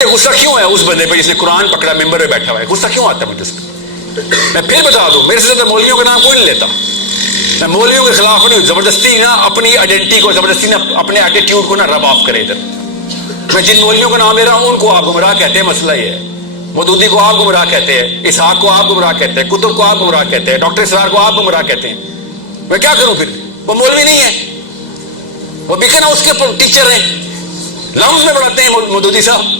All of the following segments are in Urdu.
غصہ کیوں ہے اس بندے پہ جس نے قرآن پکڑا ممبر پہ بیٹھا ہوا ہے؟ غصہ کیوں آتا ہے مجھے اس پہ؟ میں پھر بتا دوں، میرے سے زیادہ مولویوں کا نام کوئی نہیں لیتا. میں مولویوں کے خلاف نہیں، زبردستی نا اپنی آئیڈینٹی کو، زبردستی نا اپنے ایٹیٹیوڈ کو نا رب آف کرے ادھر. میں جن مولویوں کا نام لے رہا ہوں ان کو آپ گمراہ کہتے ہیں، مسئلہ یہ ہے. مودودی کو آپ گمراہ کہتے ہیں، اسحاق کو آپ گمراہ کہتے ہیں، کتب کو آپ گمراہ کہتے ہیں، ڈاکٹر اسرار کو آپ گمراہ کہتے ہیں. میں کیا کروں پھر؟ وہ مولوی نہیں ہے، وہ بکنا اس کے ٹیچر ہیں، لفظ میں پڑھاتے ہیں مودودی صاحب.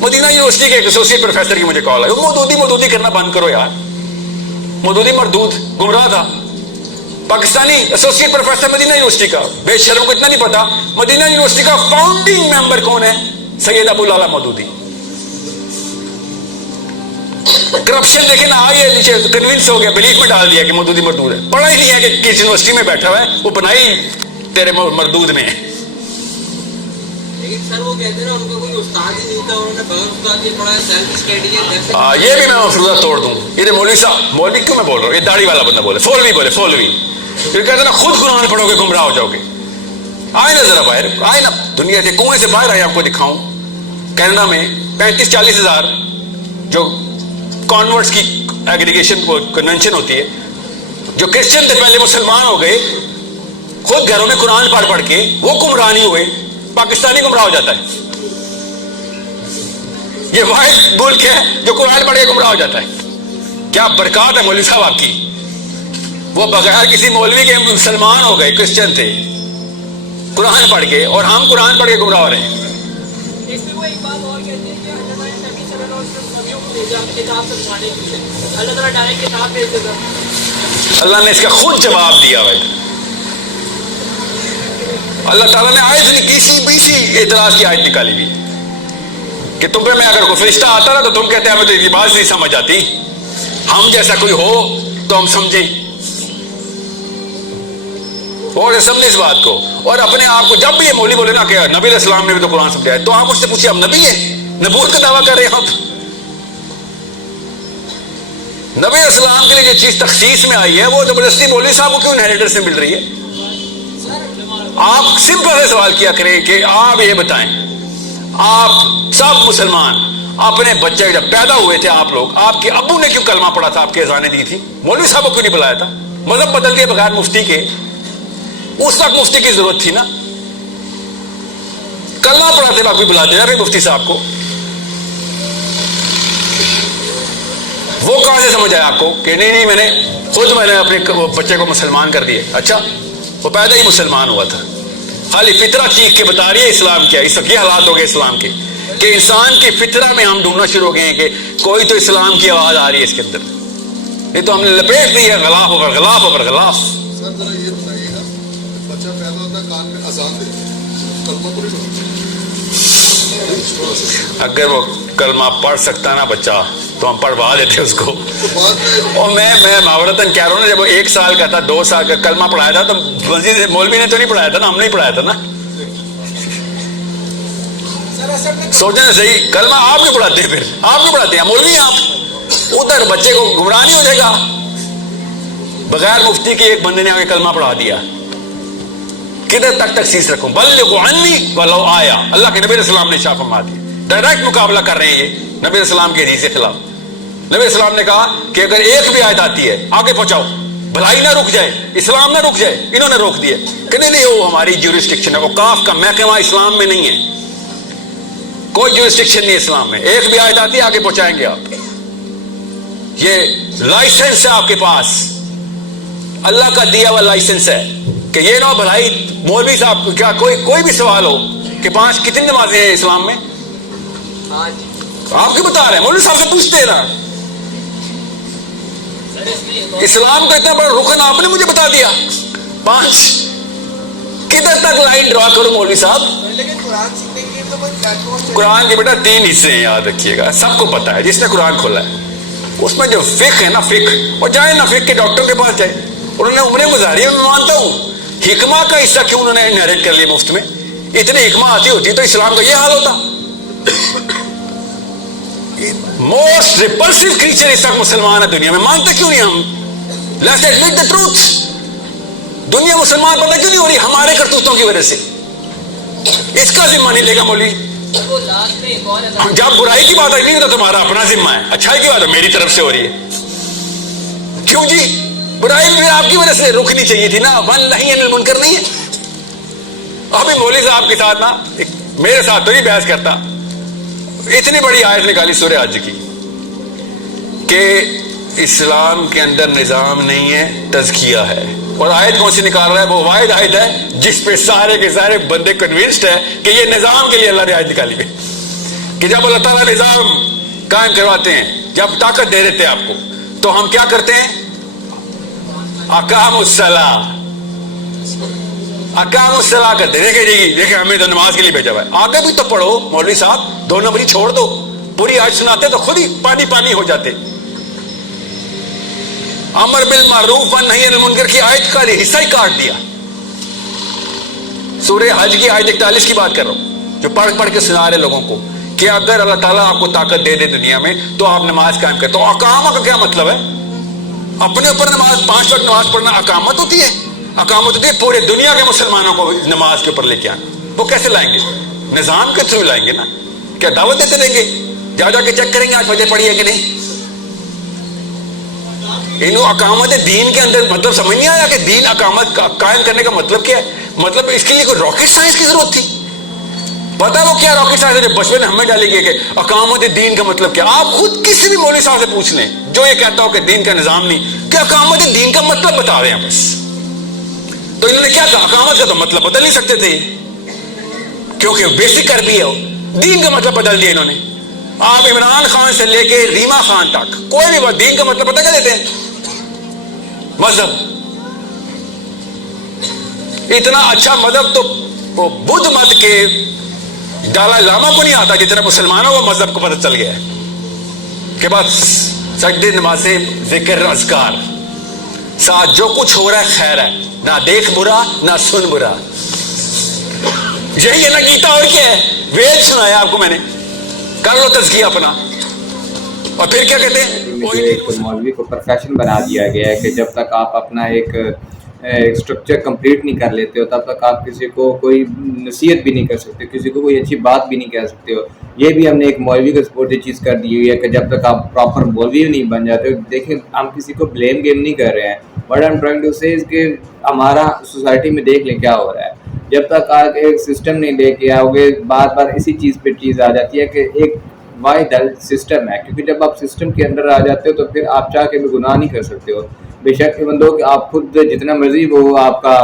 مدینہ یونیورسٹی کے ایک ایسوسیٹ پروفیسر کی مجھے کال آئی، مودودی کرنا بند کرو یار. مودودی مردود گمراہ تھا، Pakistani associate professor Medina university کا. بے شرم کو اتنا نہیں پتا مدینہ یونیورسٹی کا فاؤنڈنگ ممبر کون ہے؟ سید ابو العلا مودودی. کرپشن دیکھیں نا، آئیے نیچے کنونس ہو گیا، بلیف میں ڈال دیا کہ مودودی مردود ہے. پڑھا ہی نہیں ہے کہ کس یونیورسٹی میں بیٹھا ہوا ہے، وہ بنائی تیرے مردود نے. سر وہ کہتے ہیں نا ان کا کوئی استاد ہی نہیں تھا، انہوں نے بغیر استاد کے پڑھایا، سیلف اسٹڈی ہے. یہ بھی میں مفروضہ توڑ دوں. یہ مولوی صاحب، مولوی کیوں میں بول رہا ہوں، یہ داڑھی والا بندہ بولے، فولوی بولے، فولوی. پھر کہتے ہیں نا خود قرآن پڑھو گے گمراہ ہو جاؤ گے. آئے نا ذرا باہر، آئے نا دنیا کے کنویں سے باہر آئے، آپ کو دکھاؤں. کینیڈا میں 35-40 ہزار جو کانورٹس کی ایگریگیشن کنونشن ہوتی ہے، جو کرسچن تھے پہلے مسلمان ہو گئے، خود گھروں میں قرآن پڑھ پڑھ کے وہ گمراہ نہیں ہوئے، پاکستانی گمراہ ہو جاتا ہے. یہ واحد ملک ہے جو قرآن پڑھ کے گمراہ ہو جاتا ہے. کیا برکات ہے مولوی صاحب آپ کی. وہ بغیر کسی مولوی کے مسلمان ہو گئے، کرسچن تھے قرآن پڑھ کے، اور ہم قرآن پڑھ کے گمراہ ہو رہے ہیں. اس میں وہ ایک بات اور کہتے ہیں کہ اللہ تعالیٰ نے نبی صلی اللہ علیہ وسلم نبیوں کو بھیجا کتاب سمجھانے کے لیے. اللہ تعالیٰ ڈائریکٹ کتاب بھیج دیتا. اللہ نے اس کا خود جواب دیا بھائی. اللہ تعالیٰ نے آیت نہیں، اسی اعتراض کی آیت نکالی بھی کہ تم پہ میں اگر کوئی فرشتہ آتا نا تو تم کہتے ہیں ہمیں تو یہ بات نہیں سمجھ آتی، ہم جیسا کوئی ہو تو ہم سمجھیں. اور سمجھے اس بات کو. اور اپنے آپ کو جب بھی یہ مولوی بولے نا کہ نبی علیہ السلام نے بھی تو قرآن سمجھایا، تو آپ اس سے پوچھیں ہم نبی ہیں؟ نبوت کا دعویٰ کر رہے ہیں آپ. نبی علیہ السلام کے لیے جو چیز تخصیص میں آئی ہے وہ زبردستی مولوی صاحب کو کیوں انہیریٹر سے مل رہی ہے؟ آپ سمپل سے سوال کیا کریں کہ آپ یہ بتائیں، آپ سب مسلمان اپنے بچے جب پیدا ہوئے تھے آپ لوگ، آپ کے ابو نے کیوں کلمہ پڑھا تھا، آپ کی اذانیں دی تھی؟ مولوی صاحب کو کیوں نہیں بلایا تھا؟ مذہب بدل دیا بغیر مفتی کے. اس وقت مفتی کی ضرورت تھی نا، کلمہ پڑھاتے وقت بھی بلاتے نا مفتی صاحب کو. وہ کہاں سے سمجھ آیا آپ کو کہ نہیں میں نے اپنے بچے کو مسلمان کر دیا؟ اچھا وہ پیدا ہی مسلمان ہوا تھا. خالی فطرہ چیخ کے بتا رہی ہے اسلام کیا. اس وقت یہ حالات ہو گئے اسلام کے کہ انسان کی فطرہ میں ہم ڈھونڈنا شروع ہو گئے ہیں کہ کوئی تو اسلام کی آواز آ رہی ہے اس کے اندر. یہ تو ہم نے لپیٹ دی ہے غلاف اوپر غلاف اوپر غلاف. سر ذرا یہ بتائیے گا، بچہ پیدا ہوتا ہے کان میں اذان دے، کلمہ پڑھے گا؟ اگر وہ کلمہ پڑھ سکتا نا بچہ تو ہم پڑھوا دیتے اس کو. اور میں معورتاً کہہ رہا ہوں نا، جب وہ 1 سال کا تھا 2 سال کا کلمہ پڑھایا تھا تو مسجد مولوی نے تو نہیں پڑھایا تھا نا، ہم نے ہی پڑھایا تھا نا. سوچیں صحیح، کلمہ آپ کیوں پڑھاتے ہیں؟ پھر آپ کیوں پڑھاتے ہیں؟ مولوی آپ ادھر بچے کو گمراہ نہیں ہو جائے گا. بغیر مفتی کے ایک بندے نے آگے کلمہ پڑھا دیا. کدھر تک تخصیص رکھوں؟ بلغوا عنی ولو آیا. اللہ کے نبی علیہ السلام نے شاہ فرما دیا. ڈائریکٹ مقابلہ کر رہے ہیں یہ نبی علیہ السلام کے حدیث کے خلاف. نبی علیہ السلام نے کہا کہ اگر ایک بھی آیت آتی ہے آگے پہنچاؤ، بھلائی نہ رک جائے، اسلام نہ رک جائے. انہوں نے روک دیا کہ نہیں وہ ہماری جیورسڈکشن ہے، اوقاف کا محکمہ اسلام میں نہیں ہے، کوئی جیورسڈکشن نہیں اسلام میں. ایک بھی آیت آتی ہے آگے پہنچائیں گے آپ. یہ لائسنس ہے آپ کے پاس، اللہ کا دیا ہوا لائسنس ہے کہ یہ نہ بھلائی. مولوی صاحب کیا کوئی بھی سوال ہو کہ 5 کتنی نمازیں ہیں اسلام میں، آپ کیوں بتا رہے ہیں؟ مولوی صاحب سے پوچھتے ہیں نا. اسلام کا اتنا بڑا رکن آپ نے مجھے بتا دیا 5. کدھر تک لائن ڈرا کروں مولوی صاحب؟ قرآن کے بیٹا 3 حصے ہیں، یاد رکھیے گا. سب کو پتا ہے جس نے قرآن کھولا ہے. اس میں جو فقہ ہے نا، فقہ، اور جائے نا فقہ کے ڈاکٹر کے پاس جائے. انہوں نے عمریں گزاری، میں مانتا ہوں. حکمہ کا حصہ کیوں انہوں نے انہیریٹ کر لیا مفت میں؟ اتنی حکمہ آتی ہوتی تو اسلام کا یہ حال ہوتا. موسٹ ریپلسو کریچر اس وقت مسلمان ہے دنیا میں. مانتے کیوں نہیں ہم؟ Let's admit the truth. دنیا مسلمان پتہ کیوں نہیں ہو رہی؟ ہمارے کرتوتوں کی وجہ سے. اس کا ذمہ نہیں لے گا مولوی. وہ لاسٹ میں ایک اور جب برائی کی بات آئی نہیں تو تمہارا اپنا ذمہ ہے, اچھائی کی بات ہے میری طرف سے ہو رہی ہے. کیوں جی, برائی بھی آپ کی وجہ سے رکنی چاہیے تھی نا, ون نہیں ہے منکر نہیں ہے. ابھی مولوی صاحب کے ساتھ نا, میرے ساتھ تو نہیں بحث کرتا, اتنی بڑی آیت نکالی سورہ حج کی کہ اسلام کے اندر نظام نہیں ہے, تزکیہ ہے. اور آیت کون سی نکال رہا ہے؟ وہ واحد آیت ہے جس پہ سارے کے سارے بندے کنوینسڈ ہے کہ یہ نظام کے لیے اللہ نے آیت نکالی ہے, کہ جب اللہ تعالیٰ نظام قائم کرواتے ہیں, جب طاقت دے دیتے ہیں آپ کو, تو ہم کیا کرتے ہیں؟ اقام الصلاۃ, اقام الصلاۃ کرتے ہیں. دیکھیں ہمیں تو نماز کے لیے بھیجا ہوا ہے, آگے بھی تو پڑھو مولوی صاحب, 2 نمبر چھوڑ دو, پوری آیت سناتے تو خود ہی پانی پانی ہو جاتے. امر بالمعروف ونہی عن المنکر کی آیت کا حصہ ہی کاٹ دیا. سورہ حج کی آیت 41 کی بات کر رہا ہوں, جو پڑھ پڑھ کے سنا رہے لوگوں کو کہ اگر اللہ تعالیٰ آپ کو طاقت دے دے دنیا میں تو آپ نماز قائم کرتے. تو اقامہ کا کیا مطلب ہے؟ اپنے اوپر نماز 5 وقت نماز پڑھنا اقامت ہوتی ہے؟ اقامت ہوتی ہے پورے دنیا کے مسلمانوں کو نماز کے اوپر لے کے آنا. وہ کیسے لائیں گے؟ نظام کے تھرو لائیں گے نا. کیا دعوت دیتے رہیں گے؟ جا جا کے چیک کریں گے آج فجر پڑھی ہے کہ نہیں. انہوں اقامت دین کے اندر مطلب سمجھ نہیں آیا کہ دین اقامت قائم کرنے کا مطلب کیا ہے. مطلب اس کے لیے کوئی راکٹ سائنس کی ضرورت تھی؟ پتا وہ کیا راکٹ سائنس ہے بچپن میں ہمیں ڈالی گئی کہ اقامت دین کا مطلب کیا. آپ خود کسی بھی مولوی صاحب سے پوچھ لیں جو یہ کہتا ہو کہ دین کا نظام نہیں, کہ اقامت دین کا مطلب بتا رہے ہیں بس. تو انہوں نے کیا کہا؟ اقامت کا تو مطلب بدل نہیں سکتے تھے کیونکہ بیسک کر بھی ہے, دین کا مطلب بدل دیا انہوں نے. آپ عمران خان سے لے کے ریما خان تک کوئی بھی بات دین کا مطلب پتہ کیا دیتے ہیں؟ مذہب. اتنا اچھا مذہب تو وہ بدھ مت کے دالائی لاما کو نہیں آتا جتنا مسلمانوں کو مذہب کو پتہ چل گیا ہے کہ بس سجدے نمازیں ذکر اذکار ساتھ جو کچھ ہو رہا ہے خیر ہے, نہ دیکھ برا نہ سن برا. یہی ہے نا گیتا, اور کیا ہے؟ وید سنایا آپ کو میں نے, کر لو تزکیہ اپنا. اور پھر کیا کہتے ہیں؟ ایک مولوی کو پروفیشن بنا دیا گیا ہے کہ جب تک آپ اپنا ایک اسٹرکچر کمپلیٹ نہیں کر لیتے ہو تب تک آپ کسی کو کوئی نصیحت بھی نہیں کر سکتے, کسی کو کوئی اچھی بات بھی نہیں کہہ سکتے ہو. یہ بھی ہم نے ایک مولوی کے سپورٹ یہ چیز کر دی ہوئی ہے کہ جب تک آپ پراپر مولوی نہیں بن جاتے. دیکھیں ہم کسی کو بلیم گیم نہیں کر رہے ہیں, but I'm trying to say is کہ ہمارا سوسائٹی میں دیکھ لیں کیا ہو رہا ہے. جب تک آپ ایک سسٹم نہیں لے کے آؤ گے, بار بار اسی چیز پہ چیز آ جاتی ہے کہ ایک واحد سسٹم ہے, کیونکہ جب آپ سسٹم کے اندر آ جاتے ہو تو پھر آپ چاہ کے بھی گناہ نہیں کر سکتے ہو. بے شک بندو کہ آپ خود جتنا مرضی وہ آپ کا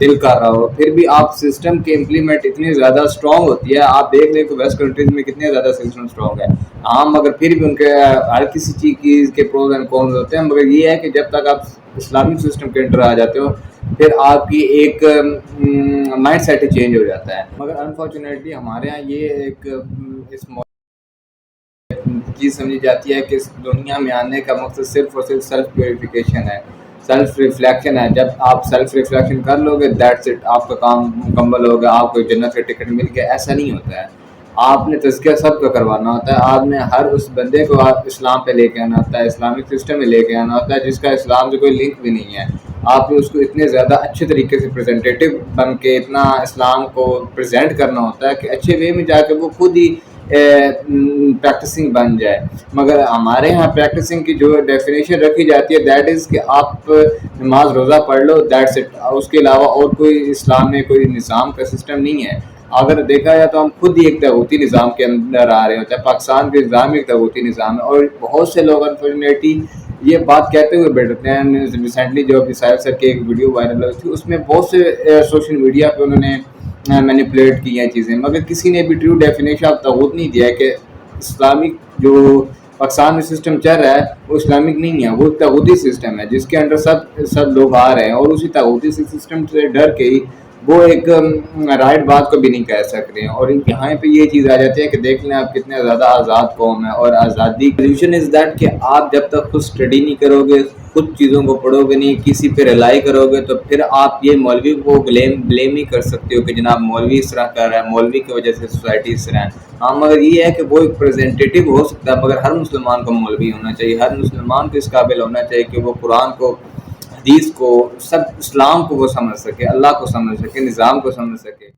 دل کر رہا ہو, پھر بھی آپ سسٹم کے امپلیمنٹ اتنی زیادہ اسٹرانگ ہوتی ہے. آپ دیکھ لیں کہ ویسٹ کنٹریز میں کتنے زیادہ سسٹم اسٹرانگ ہے عام, مگر پھر بھی ان کے ہر کسی چیز کے پروز اینڈ کونز ہوتے ہیں. مگر یہ ہے کہ جب تک آپ اسلامک سسٹم کے انٹر آ جاتے ہو پھر آپ کی ایک مائنڈ سیٹ چینج ہو جاتا ہے. مگر انفارچونیٹلی ہمارے یہاں یہ ایک اس چیز سمجھی جاتی ہے کہ اس دنیا میں آنے کا مقصد صرف اور صرف سیلف پیوریفیکیشن ہے, سیلف ریفلیکشن ہے. جب آپ سیلف ریفلیکشن کر لو گے دیٹس اٹ, آپ کا کام مکمل ہوگا, آپ کو جنت کا ٹکٹ مل گیا. ایسا نہیں ہوتا ہے. آپ نے تزکیہ سب کا کروانا ہوتا ہے. آپ نے ہر اس بندے کو آپ اسلام پہ لے کے آنا ہوتا ہے, اسلامک سسٹم میں لے کے آنا ہوتا ہے جس کا اسلام سے کوئی لنک بھی نہیں ہے. آپ نے اس کو اتنے زیادہ اچھے طریقے سے پریزنٹیٹیو بن کے اتنا اسلام کو پریزنٹ کرنا ہوتا ہے کہ اچھے وے میں جا کے وہ خود ہی پریکٹسنگ بن جائے. مگر ہمارے یہاں پریکٹسنگ کی جو ڈیفینیشن رکھی جاتی ہے دیٹ از کہ آپ نماز روزہ پڑھ لو, دیٹس اٹ. اس کے علاوہ اور کوئی اسلام میں کوئی نظام کا سسٹم نہیں ہے. اگر دیکھا جائے تو ہم خود ہی ایک طاغوتی نظام کے اندر آ رہے ہوتے ہیں. پاکستان کے نظام ایک طاغوتی نظام ہے, اور بہت سے لوگ انفارچونیٹلی یہ بات کہتے ہوئے بیٹھتے ہیں. ریسنٹلی جو ابھی ساحل سر کی ایک ویڈیو وائرل ہوئی تھی اس میں بہت سے سوشل میڈیا پہ انہوں نے مینیپولیٹ کی ہیں چیزیں, مگر کسی نے بھی ٹرو ڈیفینیشن آف طاغوت نہیں دیا ہے کہ اسلامک جو پاکستان میں سسٹم چل رہا ہے وہ اسلامک نہیں ہے, وہ طاغوتی سسٹم ہے جس کے اندر سب لوگ آ رہے ہیں, اور اسی طاغوتی سسٹم سے ڈر کے ہی وہ ایک رائٹ بات کو بھی نہیں کہہ سک رہے ہیں. اور یہاں پہ یہ چیز آ جاتی ہے کہ دیکھ لیں آپ کتنے زیادہ آزاد قوم ہے. اور آزادی سولوشن از دیٹ کہ آپ جب تک خود اسٹڈی نہیں کرو گے, خود چیزوں کو پڑھو گے نہیں, کسی پہ ریلائی کرو گے, تو پھر آپ یہ مولوی کو بلیم نہیں کر سکتے ہو کہ جناب مولوی اس طرح کر رہا ہے, مولوی کی وجہ سے سوسائٹی اس طرح ہے. ہاں مگر یہ ہے کہ وہ ایک پریزنٹیٹیو ہو سکتا ہے, مگر ہر مسلمان کو مولوی ہونا چاہیے. ہر مسلمان کو اس قابل ہونا چاہیے کہ وہ قرآن کو, حدیث کو, سب اسلام کو وہ سمجھ سکے, اللہ کو سمجھ سکے, نظام کو سمجھ سکے.